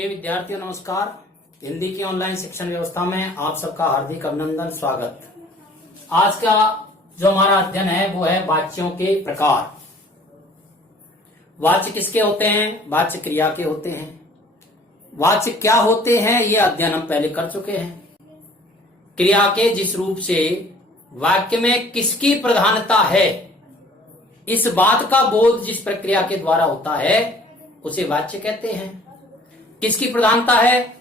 प्रिय विद्यार्थियों नमस्कार। हिंदी की ऑनलाइन शिक्षण व्यवस्था में आप सबका हार्दिक अभिनंदन स्वागत। आज का जो हमारा अध्ययन है वो है वाच्यों के प्रकार। वाच्य किसके होते हैं? वाच्य क्रिया के होते हैं। वाच्य क्या होते हैं ये अध्ययन हम पहले कर चुके हैं। क्रिया के जिस रूप से वाक्य में किसकी प्रधानता है, इस बात का बोध जिस प्रक्रिया के द्वारा होता है उसे वाच्य कहते हैं। किसकी प्रधानता है?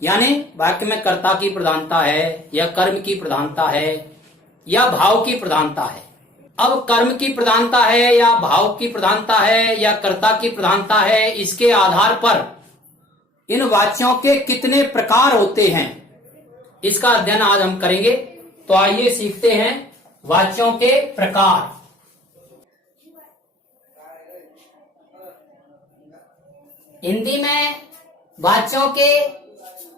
यानी वाक्य में कर्ता की प्रधानता है या कर्म की प्रधानता है या भाव की प्रधानता है। अब कर्म की प्रधानता है या भाव की प्रधानता है या कर्ता की प्रधानता है, इसके आधार पर इन वाच्यों के कितने प्रकार होते हैं इसका अध्ययन आज हम करेंगे। तो आइए सीखते हैं वाच्यों के प्रकार। हिंदी में वाच्यों के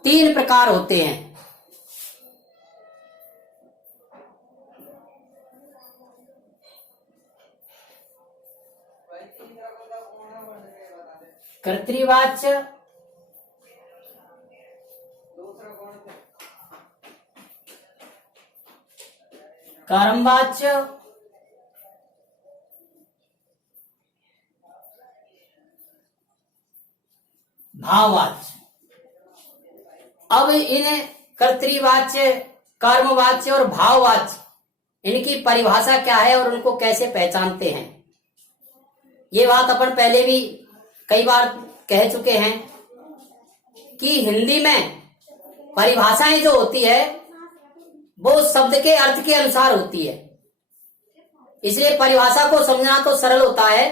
3 प्रकार होते हैं। कर्तृवाच्य, कर्मवाच्य, भाववाच्य। अब इन कर्तृवाच्य, कर्मवाच्य और भाववाच्य इनकी परिभाषा क्या है और उनको कैसे पहचानते हैं, ये बात अपन पहले भी कई बार कह चुके हैं कि हिंदी में परिभाषाएं जो होती है वो शब्द के अर्थ के अनुसार होती है। इसलिए परिभाषा को समझना तो सरल होता है,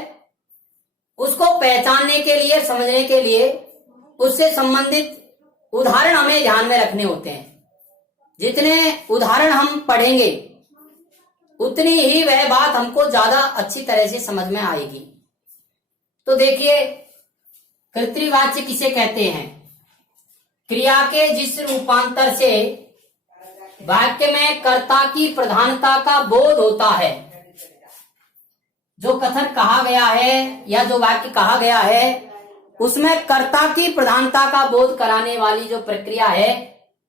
उसको पहचानने के लिए, समझने के लिए उससे संबंधित उदाहरण हमें ध्यान में रखने होते हैं। जितने उदाहरण हम पढ़ेंगे उतनी ही वह बात हमको ज्यादा अच्छी तरह से समझ में आएगी। तो देखिए, कर्तृवाच्य किसे कहते हैं? क्रिया के जिस रूपांतर से वाक्य में कर्ता की प्रधानता का बोध होता है, जो कथन कहा गया है या जो वाक्य कहा गया है उसमें कर्ता की प्रधानता का बोध कराने वाली जो प्रक्रिया है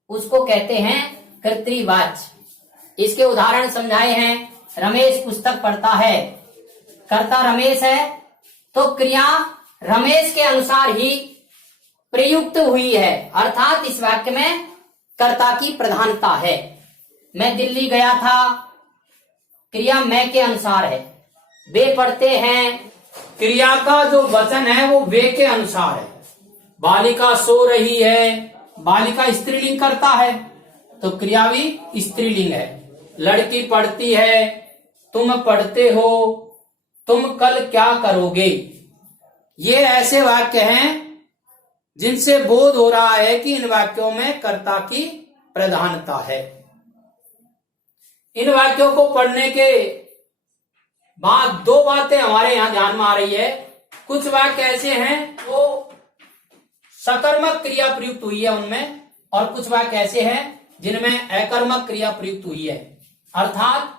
उसको कहते हैं कर्तृवाच्य। इसके उदाहरण समझाए हैं। रमेश पुस्तक पढ़ता है, कर्ता रमेश है तो क्रिया रमेश के अनुसार ही प्रयुक्त हुई है, अर्थात इस वाक्य में कर्ता की प्रधानता है। मैं दिल्ली गया था, क्रिया मैं के अनुसार है। वे पढ़ते हैं, क्रिया का जो वचन है वो वे के अनुसार है। बालिका सो रही है, बालिका स्त्रीलिंग करता है तो क्रिया भी स्त्रीलिंग है। लड़की पढ़ती है, तुम पढ़ते हो, तुम कल क्या करोगे। ये ऐसे वाक्य हैं जिनसे बोध हो रहा है कि इन वाक्यों में कर्ता की प्रधानता है। इन वाक्यों को पढ़ने के बाद 2 बातें हमारे यहां ध्यान में आ रही है। कुछ वाक्य ऐसे हैं वो सकर्मक क्रिया प्रयुक्त हुई है उनमें, और कुछ वाक्य ऐसे हैं जिनमें अकर्मक क्रिया प्रयुक्त हुई है। अर्थात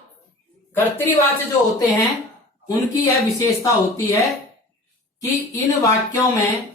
कर्तृवाच्य जो होते हैं उनकी यह विशेषता होती है कि इन वाक्यों में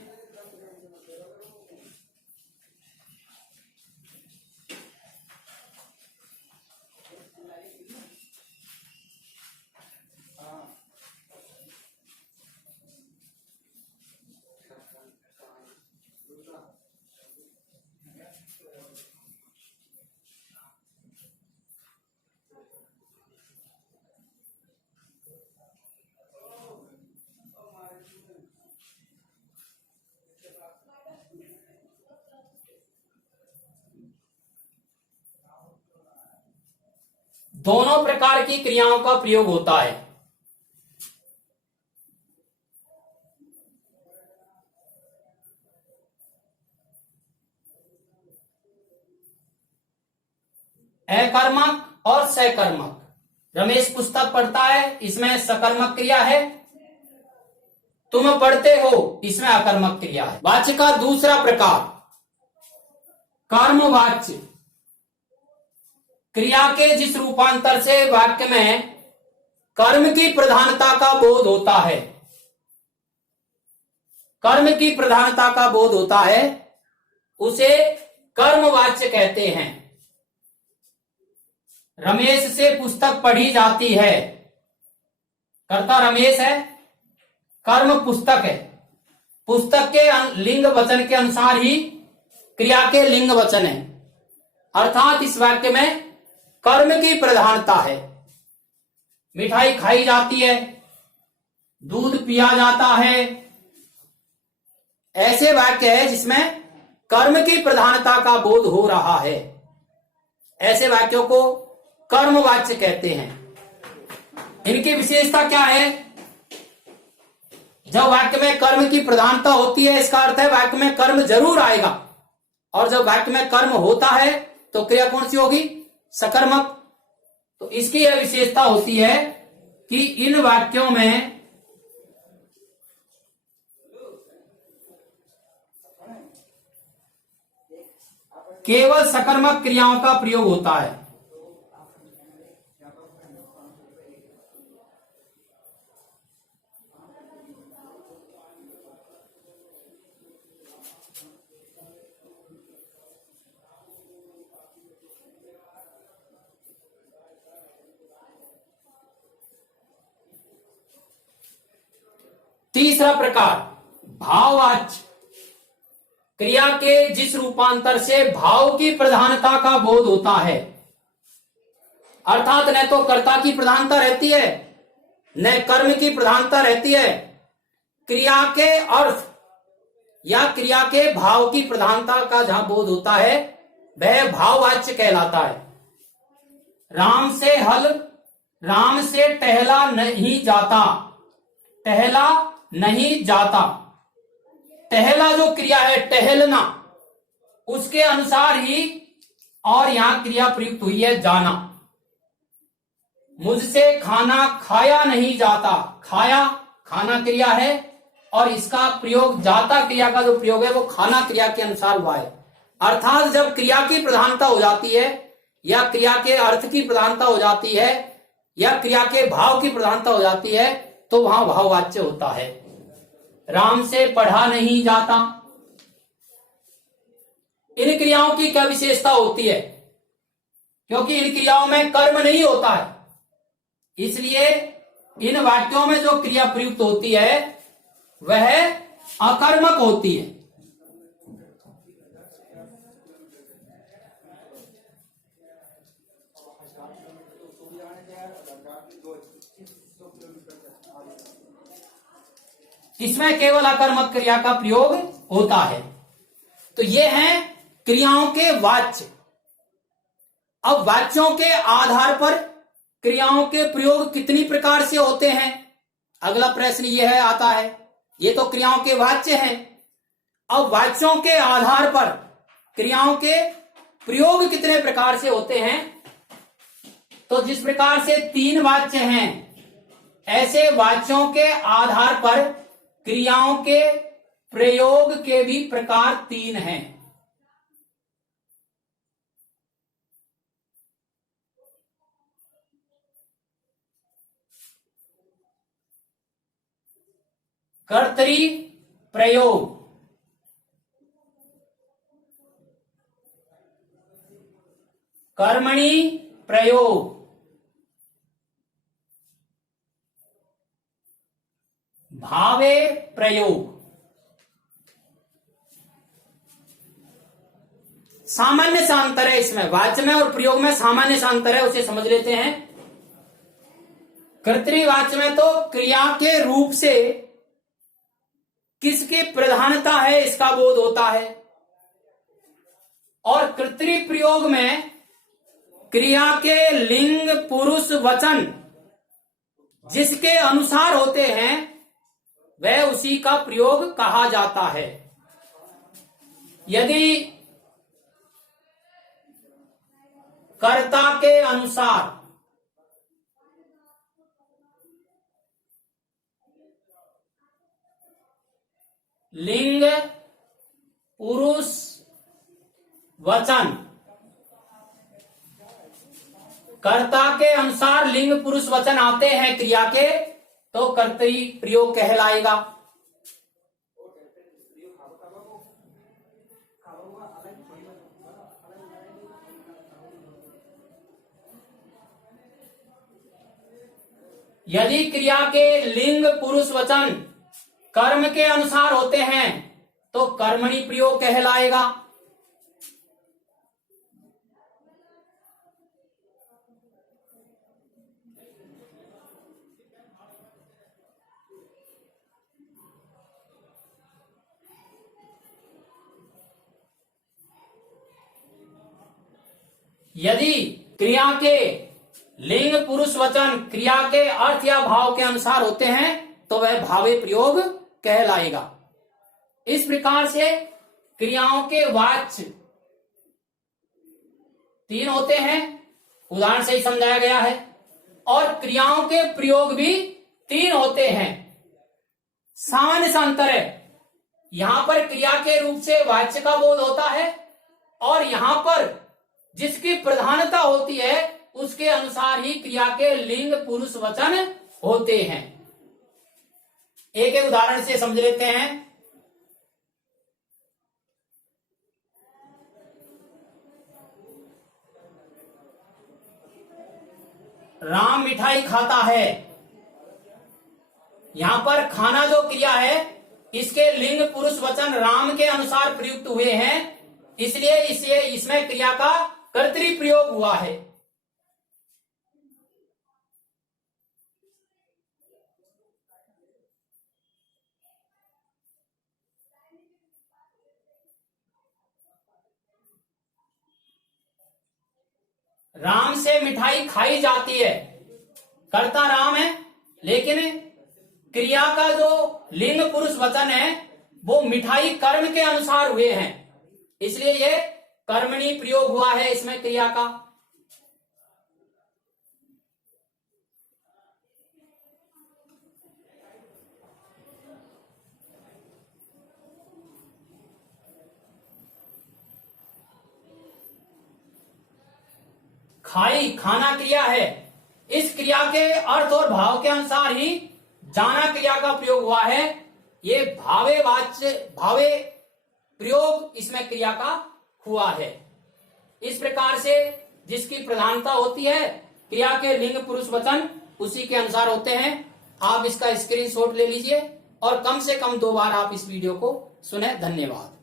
दोनों प्रकार की क्रियाओं का प्रयोग होता है। अकर्मक और सकर्मक। रमेश पुस्तक पढ़ता है, इसमें सकर्मक क्रिया है। तुम पढ़ते हो, इसमें अकर्मक क्रिया है। वाच्य का दूसरा प्रकार कर्मवाच्य। क्रिया के जिस रूपांतर से वाक्य में कर्म की प्रधानता का बोध होता है, कर्म की प्रधानता का बोध होता है, उसे कर्मवाच्य कहते हैं। रमेश से पुस्तक पढ़ी जाती है, कर्ता रमेश है, कर्म पुस्तक है। पुस्तक के लिंग वचन के अनुसार ही क्रिया के लिंग वचन है, अर्थात इस वाक्य में कर्म की प्रधानता है। मिठाई खाई जाती है, दूध पिया जाता है, ऐसे वाक्य है जिसमें कर्म की प्रधानता का बोध हो रहा है। ऐसे वाक्यों को कर्मवाच्य कहते हैं। इनकी विशेषता क्या है? जब वाक्य में कर्म की प्रधानता होती है, इसका अर्थ है वाक्य में कर्म जरूर आएगा, और जब वाक्य में कर्म होता है तो क्रिया कौन सी होगी? सकर्मक। तो इसकी यह विशेषता होती है कि इन वाक्यों में केवल सकर्मक क्रियाओं का प्रयोग होता है। तीसरा प्रकार भाववाच्य। क्रिया के जिस रूपांतर से भाव की प्रधानता का बोध होता है, अर्थात न तो कर्ता की प्रधानता रहती है न कर्म की प्रधानता रहती है, क्रिया के अर्थ या क्रिया के भाव की प्रधानता का जहां बोध होता है वह भाववाच्य कहलाता है। राम से टहला नहीं जाता, टहला नहीं जाता। टहला जो क्रिया है, टहलना, उसके अनुसार ही और यहां क्रिया प्रयुक्त हुई है जाना। मुझसे खाना खाया नहीं जाता, खाया खाना क्रिया है और इसका प्रयोग जाता क्रिया का जो प्रयोग है वो खाना क्रिया के अनुसार हुआ है। अर्थात जब क्रिया की प्रधानता हो जाती है या क्रिया के अर्थ की प्रधानता हो जाती है या क्रिया के भाव की प्रधानता हो जाती है तो वहां भाववाच्य होता है। राम से पढ़ा नहीं जाता। इन क्रियाओं की क्या विशेषता होती है? क्योंकि इन क्रियाओं में कर्म नहीं होता है, इसलिए इन वाक्यों में जो क्रिया प्रयुक्त होती है वह अकर्मक होती है। इसमें केवल अकर्मक क्रिया का प्रयोग होता है। तो ये हैं क्रियाओं के वाच्य। अब वाच्यों के आधार पर क्रियाओं के प्रयोग कितनी प्रकार से होते हैं, अगला प्रश्न ये है आता है। ये तो क्रियाओं के वाच्य हैं। अब वाच्यों के आधार पर क्रियाओं के प्रयोग कितने प्रकार से होते हैं? तो जिस प्रकार से 3 वाच्य हैं, ऐसे वाच्यों के आधार पर क्रियाओं के प्रयोग के भी प्रकार 3 हैं। कर्तरी प्रयोग, कर्मणि प्रयोग, भावे प्रयोग। सामान्य सा अंतर है इसमें, वाच्य में और प्रयोग में सामान्य सा अंतर है, उसे समझ लेते हैं। कर्तृवाच्य में तो क्रिया के रूप से किसकी प्रधानता है इसका बोध होता है, और कर्तृ प्रयोग में क्रिया के लिंग पुरुष वचन जिसके अनुसार होते हैं वह उसी का प्रयोग कहा जाता है। यदि कर्ता के अनुसार लिंग पुरुष वचन, कर्ता के अनुसार लिंग पुरुष वचन आते हैं क्रिया के, तो कर्तरी प्रयोग कहलाएगा। यदि क्रिया के लिंग पुरुष वचन कर्म के अनुसार होते हैं तो कर्मणि प्रयोग कहलाएगा। यदि क्रिया के लिंग पुरुष वचन क्रिया के अर्थ या भाव के अनुसार होते हैं तो वह भावे प्रयोग कहलाएगा। इस प्रकार से क्रियाओं के वाच्य 3 होते हैं, उदाहरण से ही समझाया गया है, और क्रियाओं के प्रयोग भी 3 होते हैं। सामान्य सा अंतर है, यहां पर क्रिया के रूप से वाच्य का बोध होता है और यहां पर जिसकी प्रधानता होती है उसके अनुसार ही क्रिया के लिंग पुरुष वचन होते हैं। एक एक उदाहरण से समझ लेते हैं। राम मिठाई खाता है। यहां पर खाना जो क्रिया है इसके लिंग पुरुष वचन राम के अनुसार प्रयुक्त हुए हैं, इसलिए इसमें क्रिया का कर्तरी प्रयोग हुआ है। राम से मिठाई खाई जाती है, कर्ता राम है, लेकिन क्रिया का जो लिंग पुरुष वचन है वो मिठाई कर्म के अनुसार हुए हैं, इसलिए ये कर्मणि प्रयोग हुआ है इसमें क्रिया का। खाई खाना क्रिया है, इस क्रिया के अर्थ और भाव के अनुसार ही जाना क्रिया का प्रयोग हुआ है। ये भावे प्रयोग इसमें क्रिया का हुआ है। इस प्रकार से जिसकी प्रधानता होती है क्रिया के लिंग पुरुष वचन उसी के अनुसार होते हैं। आप इसका स्क्रीनशॉट ले लीजिए और कम से कम 2 बार आप इस वीडियो को सुने। धन्यवाद।